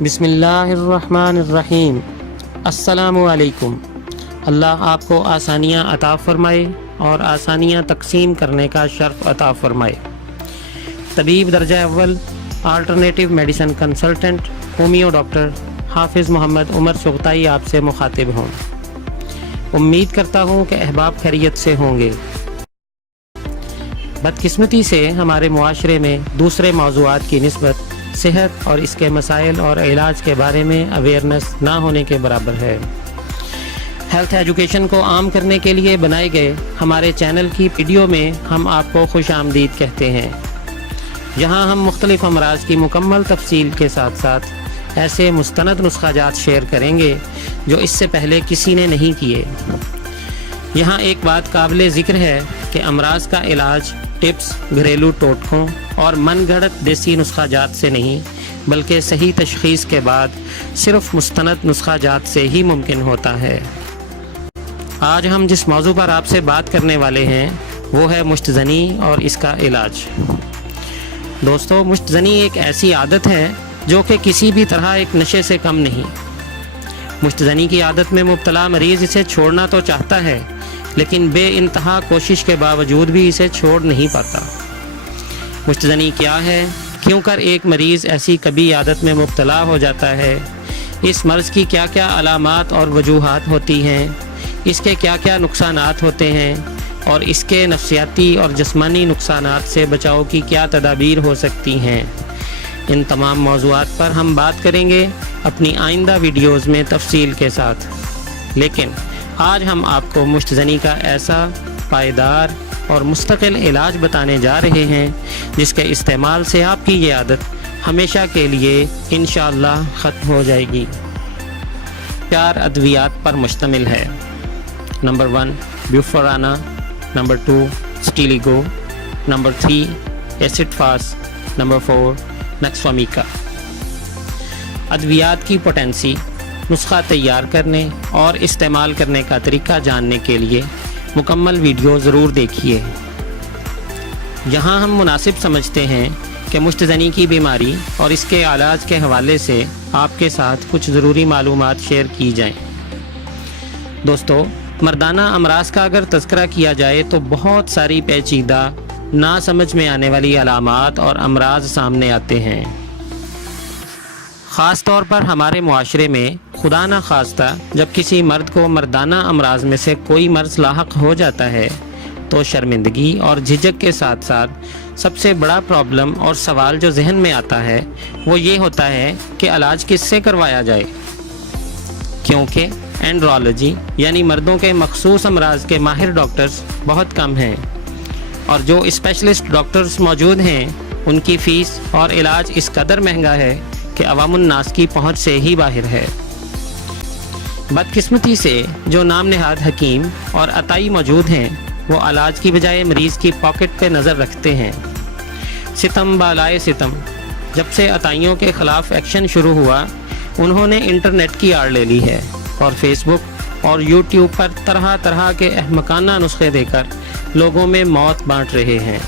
بسم اللہ الرحمن الرحیم۔ السلام علیکم۔ اللہ آپ کو آسانیاں عطا فرمائے اور آسانیاں تقسیم کرنے کا شرف عطا فرمائے۔ طبیب درجہ اول، alternative medicine consultant, homeo doctor حافظ محمد عمر چغتائی آپ سے مخاطب ہوں۔ امید کرتا ہوں کہ احباب خیریت سے ہوں گے۔ بدقسمتی سے ہمارے معاشرے میں دوسرے موضوعات کی نسبت صحت اور اس کے مسائل اور علاج کے بارے میں اویئرنس نہ ہونے کے برابر ہے۔ ہیلتھ ایجوکیشن کو عام کرنے کے لیے بنائے گئے ہمارے چینل کی ویڈیو میں ہم آپ کو خوش آمدید کہتے ہیں۔ یہاں ہم مختلف امراض کی مکمل تفصیل کے ساتھ ساتھ ایسے مستند نسخہ جات شیئر کریں گے جو اس سے پہلے کسی نے نہیں کیے۔ یہاں ایک بات قابل ذکر ہے کہ امراض کا علاج ٹپس، گھریلو ٹوٹکوں اور من گھڑت دیسی نسخہ جات سے نہیں بلکہ صحیح تشخیص کے بعد صرف مستند نسخہ جات سے ہی ممکن ہوتا ہے۔ آج ہم جس موضوع پر آپ سے بات کرنے والے ہیں وہ ہے مشت زنی اور اس کا علاج۔ دوستو، مشت زنی ایک ایسی عادت ہے جو کہ کسی بھی طرح ایک نشے سے کم نہیں۔ مشت زنی کی عادت میں مبتلا مریض اسے چھوڑنا تو چاہتا ہے لیکن بے انتہا کوشش کے باوجود بھی اسے چھوڑ نہیں پاتا۔ مشت زنی کیا ہے؟ کیوں کر ایک مریض ایسی کبھی عادت میں مبتلا ہو جاتا ہے؟ اس مرض کی کیا کیا علامات اور وجوہات ہوتی ہیں؟ اس کے کیا کیا نقصانات ہوتے ہیں؟ اور اس کے نفسیاتی اور جسمانی نقصانات سے بچاؤ کی کیا تدابیر ہو سکتی ہیں؟ ان تمام موضوعات پر ہم بات کریں گے اپنی آئندہ ویڈیوز میں تفصیل کے ساتھ، لیکن آج ہم آپ کو مشت زنی کا ایسا پائیدار اور مستقل علاج بتانے جا رہے ہیں جس کے استعمال سے آپ کی یہ عادت ہمیشہ کے لیے انشاءاللہ ختم ہو جائے گی۔ 4 ادویات پر مشتمل ہے۔ نمبر 1 بیوفرانا، نمبر 2 سٹیلیگو، number 3 acid phos, number 4 nux vomica. ادویات کی پوٹینسی، نسخہ تیار کرنے اور استعمال کرنے کا طریقہ جاننے کے لیے مکمل ویڈیو ضرور دیکھیے۔ یہاں ہم مناسب سمجھتے ہیں کہ مشت زنی کی بیماری اور اس کے علاج کے حوالے سے آپ کے ساتھ کچھ ضروری معلومات شیئر کی جائیں۔ دوستو، مردانہ امراض کا اگر تذکرہ کیا جائے تو بہت ساری پیچیدہ، نہ سمجھ میں آنے والی علامات اور امراض سامنے آتے ہیں۔ خاص طور پر ہمارے معاشرے میں خدا نہ خواستہ جب کسی مرد کو مردانہ امراض میں سے کوئی مرض لاحق ہو جاتا ہے تو شرمندگی اور جھجک کے ساتھ ساتھ سب سے بڑا پرابلم اور سوال جو ذہن میں آتا ہے وہ یہ ہوتا ہے کہ علاج کس سے کروایا جائے، کیونکہ اینڈرولوجی یعنی مردوں کے مخصوص امراض کے ماہر ڈاکٹرز بہت کم ہیں، اور جو اسپیشلسٹ ڈاکٹرز موجود ہیں ان کی فیس اور علاج اس قدر مہنگا ہے کہ عوام الناس کی پہنچ سے ہی باہر ہے۔ بدقسمتی سے جو نام نہاد حکیم اور عطائی موجود ہیں وہ علاج کی بجائے مریض کی پاکٹ پہ نظر رکھتے ہیں۔ ستم بالائے ستم، جب سے عطائیوں کے خلاف ایکشن شروع ہوا انہوں نے انٹرنیٹ کی آڑ لے لی ہے اور فیس بک اور یوٹیوب پر طرح طرح کے احمقانہ نسخے دے کر لوگوں میں موت بانٹ رہے ہیں۔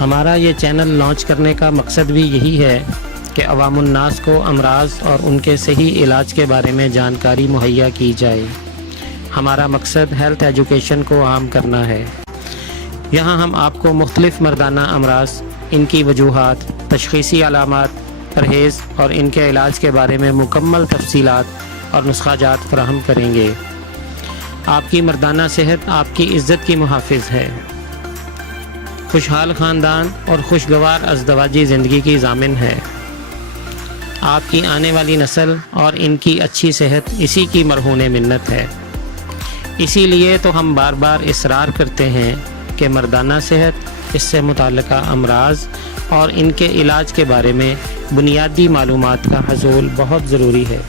ہمارا یہ چینل لانچ کرنے کا مقصد بھی یہی ہے کہ عوام الناس کو امراض اور ان کے صحیح علاج کے بارے میں جانکاری مہیا کی جائے۔ ہمارا مقصد ہیلتھ ایجوکیشن کو عام کرنا ہے۔ یہاں ہم آپ کو مختلف مردانہ امراض، ان کی وجوہات، تشخیصی علامات، پرہیز اور ان کے علاج کے بارے میں مکمل تفصیلات اور نسخہ جات فراہم کریں گے۔ آپ کی مردانہ صحت آپ کی عزت کی محافظ ہے۔ خوشحال خاندان اور خوشگوار ازدواجی زندگی کی ضامن ہے۔ آپ کی آنے والی نسل اور ان کی اچھی صحت اسی کی مرہون منت ہے۔ اسی لیے تو ہم بار بار اصرار کرتے ہیں کہ مردانہ صحت، اس سے متعلقہ امراض اور ان کے علاج کے بارے میں بنیادی معلومات کا حصول بہت ضروری ہے۔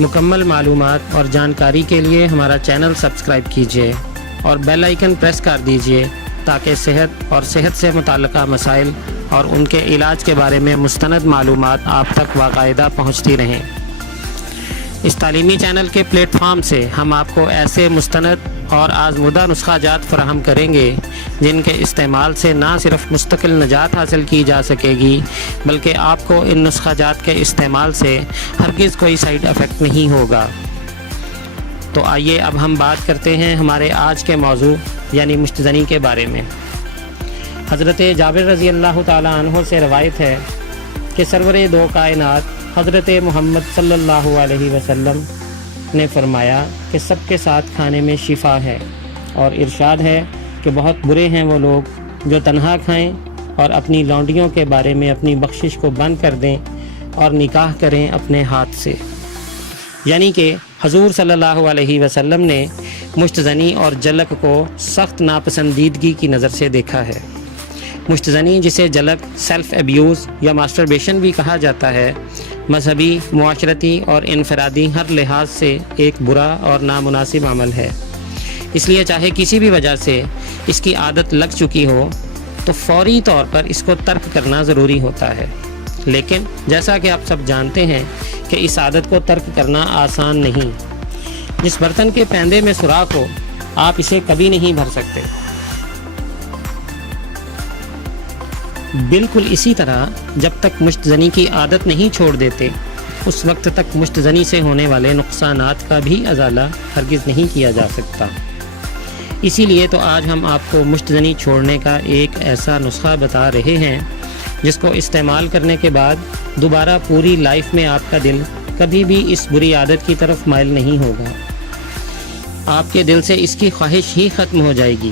مکمل معلومات اور جانکاری کے لیے ہمارا چینل سبسکرائب کیجیے اور بیل آئیکن پریس کر دیجیے تاکہ صحت اور صحت سے متعلقہ مسائل اور ان کے علاج کے بارے میں مستند معلومات آپ تک باقاعدہ پہنچتی رہیں۔ اس تعلیمی چینل کے پلیٹ فارم سے ہم آپ کو ایسے مستند اور آزمودہ نسخہ جات فراہم کریں گے جن کے استعمال سے نہ صرف مستقل نجات حاصل کی جا سکے گی بلکہ آپ کو ان نسخہ جات کے استعمال سے ہرگز کوئی سائیڈ افیکٹ نہیں ہوگا۔ تو آئیے اب ہم بات کرتے ہیں ہمارے آج کے موضوع یعنی مشت زنی کے بارے میں۔ حضرت جابر رضی اللہ تعالیٰ عنہ سے روایت ہے کہ سرور دو کائنات حضرت محمد صلی اللہ علیہ وسلم نے فرمایا کہ سب کے ساتھ کھانے میں شفا ہے، اور ارشاد ہے کہ بہت برے ہیں وہ لوگ جو تنہا کھائیں اور اپنی لونڈیوں کے بارے میں اپنی بخشش کو بند کر دیں اور نکاح کریں اپنے ہاتھ سے۔ یعنی کہ حضور صلی اللہ علیہ وسلم نے مشت زنی اور جلک کو سخت ناپسندیدگی کی نظر سے دیکھا ہے۔ مشت زنی جسے جلک، سیلف ایبیوز یا ماسٹربیشن بھی کہا جاتا ہے، مذہبی، معاشرتی اور انفرادی ہر لحاظ سے ایک برا اور نامناسب عمل ہے۔ اس لیے چاہے کسی بھی وجہ سے اس کی عادت لگ چکی ہو تو فوری طور پر اس کو ترک کرنا ضروری ہوتا ہے، لیکن جیسا کہ آپ سب جانتے ہیں کہ اس عادت کو ترک کرنا آسان نہیں۔ جس برتن کے پیندے میں سوراخ ہو آپ اسے کبھی نہیں بھر سکتے۔ بالکل اسی طرح جب تک مشت زنی کی عادت نہیں چھوڑ دیتے اس وقت تک مشت زنی سے ہونے والے نقصانات کا بھی ازالہ ہرگز نہیں کیا جا سکتا۔ اسی لیے تو آج ہم آپ کو مشت زنی چھوڑنے کا ایک ایسا نسخہ بتا رہے ہیں جس کو استعمال کرنے کے بعد دوبارہ پوری لائف میں آپ کا دل کبھی بھی اس بری عادت کی طرف مائل نہیں ہوگا۔ آپ کے دل سے اس کی خواہش ہی ختم ہو جائے گی۔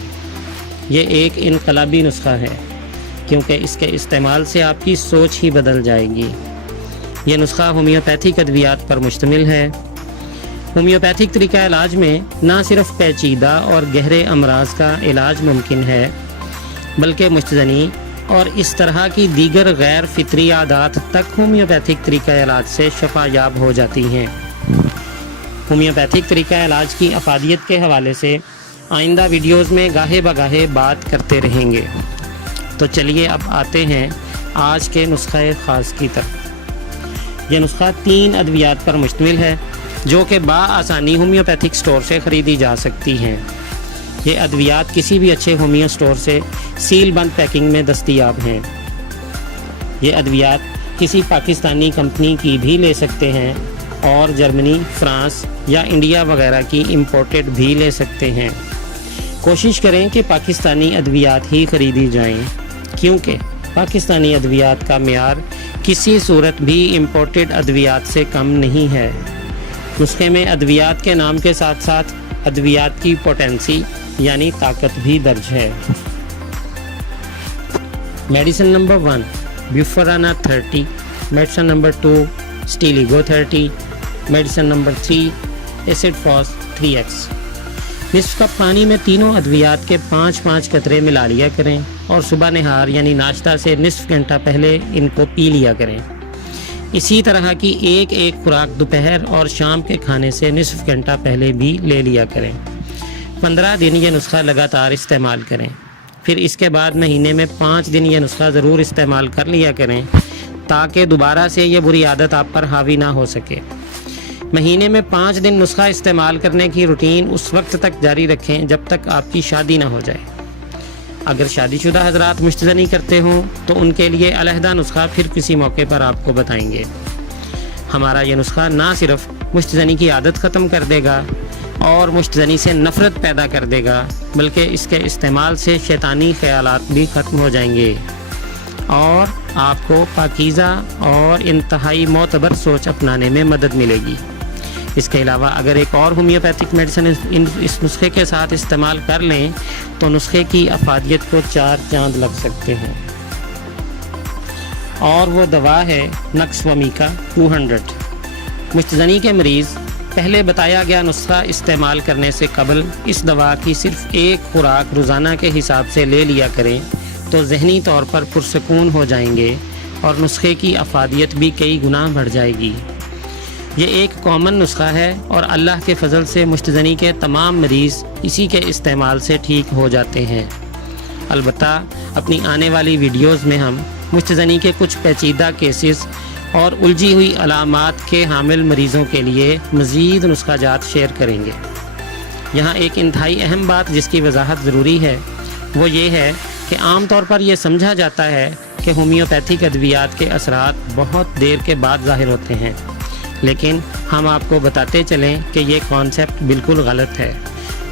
یہ ایک انقلابی نسخہ ہے کیونکہ اس کے استعمال سے آپ کی سوچ ہی بدل جائے گی۔ یہ نسخہ ہومیوپیتھک ادویات پر مشتمل ہے۔ ہومیوپیتھک طریقہ علاج میں نہ صرف پیچیدہ اور گہرے امراض کا علاج ممکن ہے بلکہ مشت زنی اور اس طرح کی دیگر غیر فطری عادات تک ہومیوپیتھک طریقہ علاج سے شفا یاب ہو جاتی ہیں۔ ہومیوپیتھک طریقہ علاج کی افادیت کے حوالے سے آئندہ ویڈیوز میں گاہے بگاہے بات کرتے رہیں گے۔ تو چلیے اب آتے ہیں آج کے نسخہ خاص کی طرف۔ یہ نسخہ 3 ادویات پر مشتمل ہے جو کہ بآسانی ہومیوپیتھک سٹور سے خریدی جا سکتی ہیں۔ یہ ادویات کسی بھی اچھے ہومیو سٹور سے سیل بند پیکنگ میں دستیاب ہیں۔ یہ ادویات کسی پاکستانی کمپنی کی بھی لے سکتے ہیں اور جرمنی، فرانس یا انڈیا وغیرہ کی امپورٹڈ بھی لے سکتے ہیں۔ کوشش کریں کہ پاکستانی ادویات ہی خریدی جائیں کیونکہ پاکستانی ادویات کا معیار کسی صورت بھی امپورٹڈ ادویات سے کم نہیں ہے۔ نسخے میں ادویات کے نام کے ساتھ ساتھ ادویات کی پوٹینسی یعنی طاقت بھی درج ہے۔ میڈیسن نمبر 1 بیوفرانا 30، میڈیسن نمبر 2 سٹیلیگو 30، medicine number 3 acid phos 3x۔ نصف کپ پانی میں تینوں ادویات کے 5-5 قطرے ملا لیا کریں اور صبح نہار یعنی ناشتہ سے نصف گھنٹہ پہلے ان کو پی لیا کریں۔ اسی طرح کی ایک خوراک دوپہر اور شام کے کھانے سے نصف گھنٹہ پہلے بھی لے لیا کریں۔ 15 دن یہ نسخہ لگاتار استعمال کریں، پھر اس کے بعد مہینے میں 5 دن یہ نسخہ ضرور استعمال کر لیا کریں تاکہ دوبارہ سے یہ بری عادت آپ پر حاوی نہ ہو سکے۔ مہینے میں 5 دن نسخہ استعمال کرنے کی روٹین اس وقت تک جاری رکھیں جب تک آپ کی شادی نہ ہو جائے۔ اگر شادی شدہ حضرات مشت زنی کرتے ہوں تو ان کے لیے علیحدہ نسخہ پھر کسی موقع پر آپ کو بتائیں گے۔ ہمارا یہ نسخہ نہ صرف مشت زنی کی عادت ختم کر دے گا اور مشت زنی سے نفرت پیدا کر دے گا بلکہ اس کے استعمال سے شیطانی خیالات بھی ختم ہو جائیں گے اور آپ کو پاکیزہ اور انتہائی معتبر سوچ اپنانے میں مدد ملے گی۔ اس کے علاوہ اگر ایک اور ہومیوپیتھک میڈیسن اس نسخے کے ساتھ استعمال کر لیں تو نسخے کی افادیت کو 4 چاند لگ سکتے ہیں، اور وہ دوا ہے نکس ومیکا 200۔ مشت زنی کے مریض پہلے بتایا گیا نسخہ استعمال کرنے سے قبل اس دوا کی صرف ایک خوراک روزانہ کے حساب سے لے لیا کریں تو ذہنی طور پر پرسکون ہو جائیں گے اور نسخے کی افادیت بھی کئی گنا بڑھ جائے گی۔ یہ ایک کامن نسخہ ہے اور اللہ کے فضل سے مشت زنی کے تمام مریض اسی کے استعمال سے ٹھیک ہو جاتے ہیں۔ البتہ اپنی آنے والی ویڈیوز میں ہم مشت زنی کے کچھ پیچیدہ کیسز اور الجھی ہوئی علامات کے حامل مریضوں کے لیے مزید نسخہ جات شیئر کریں گے۔ یہاں ایک انتہائی اہم بات جس کی وضاحت ضروری ہے وہ یہ ہے کہ عام طور پر یہ سمجھا جاتا ہے کہ ہومیوپیتھک ادویات کے اثرات بہت دیر کے بعد ظاہر ہوتے ہیں، لیکن ہم آپ کو بتاتے چلیں کہ یہ کانسیپٹ بالکل غلط ہے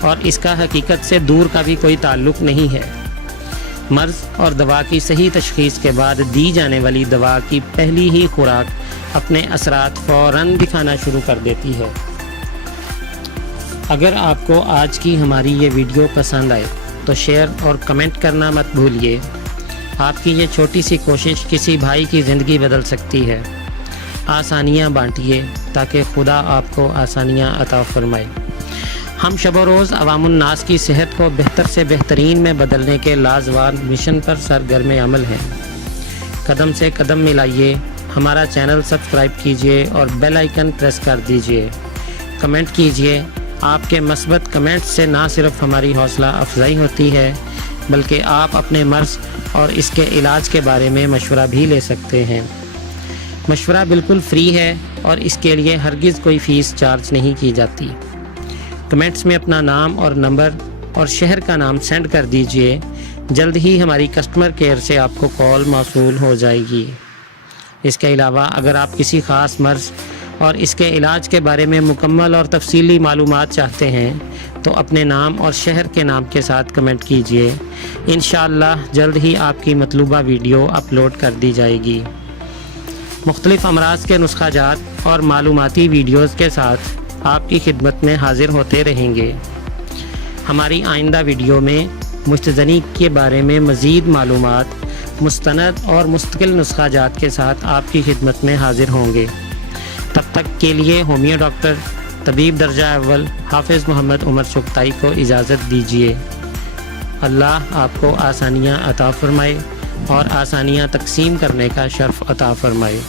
اور اس کا حقیقت سے دور کا بھی کوئی تعلق نہیں ہے۔ مرض اور دوا کی صحیح تشخیص کے بعد دی جانے والی دوا کی پہلی ہی خوراک اپنے اثرات فوراً دکھانا شروع کر دیتی ہے۔ اگر آپ کو آج کی ہماری یہ ویڈیو پسند آئے تو شیئر اور کمنٹ کرنا مت بھولیے۔ آپ کی یہ چھوٹی سی کوشش کسی بھائی کی زندگی بدل سکتی ہے۔ آسانیاں بانٹیے تاکہ خدا آپ کو آسانیاں عطا فرمائے۔ ہم شب و روز عوام الناس کی صحت کو بہتر سے بہترین میں بدلنے کے لازوال مشن پر سرگرم عمل ہیں۔ قدم سے قدم ملائیے، ہمارا چینل سبسکرائب کیجیے اور بیل آئیکن پریس کر دیجیے۔ کمنٹ کیجیے، آپ کے مثبت کمنٹ سے نہ صرف ہماری حوصلہ افزائی ہوتی ہے بلکہ آپ اپنے مرض اور اس کے علاج کے بارے میں مشورہ بھی لے سکتے ہیں۔ مشورہ بالکل فری ہے اور اس کے لیے ہرگز کوئی فیس چارج نہیں کی جاتی۔ کمنٹس میں اپنا نام اور نمبر اور شہر کا نام سینڈ کر دیجئے، جلد ہی ہماری کسٹمر کیئر سے آپ کو کال موصول ہو جائے گی۔ اس کے علاوہ اگر آپ کسی خاص مرض اور اس کے علاج کے بارے میں مکمل اور تفصیلی معلومات چاہتے ہیں تو اپنے نام اور شہر کے نام کے ساتھ کمنٹ کیجئے۔ انشاءاللہ جلد ہی آپ کی مطلوبہ ویڈیو اپلوڈ کر دی جائے گی۔ مختلف امراض کے نسخہ جات اور معلوماتی ویڈیوز کے ساتھ آپ کی خدمت میں حاضر ہوتے رہیں گے۔ ہماری آئندہ ویڈیو میں مستجنی کے بارے میں مزید معلومات مستند اور مستقل نسخہ جات کے ساتھ آپ کی خدمت میں حاضر ہوں گے۔ تب تک کے لیے ہومیو ڈاکٹر طبیب درجہ اول حافظ محمد عمر چغتائی کو اجازت دیجیے۔ اللہ آپ کو آسانیاں عطا فرمائے اور آسانیاں تقسیم کرنے کا شرف عطا فرمائے۔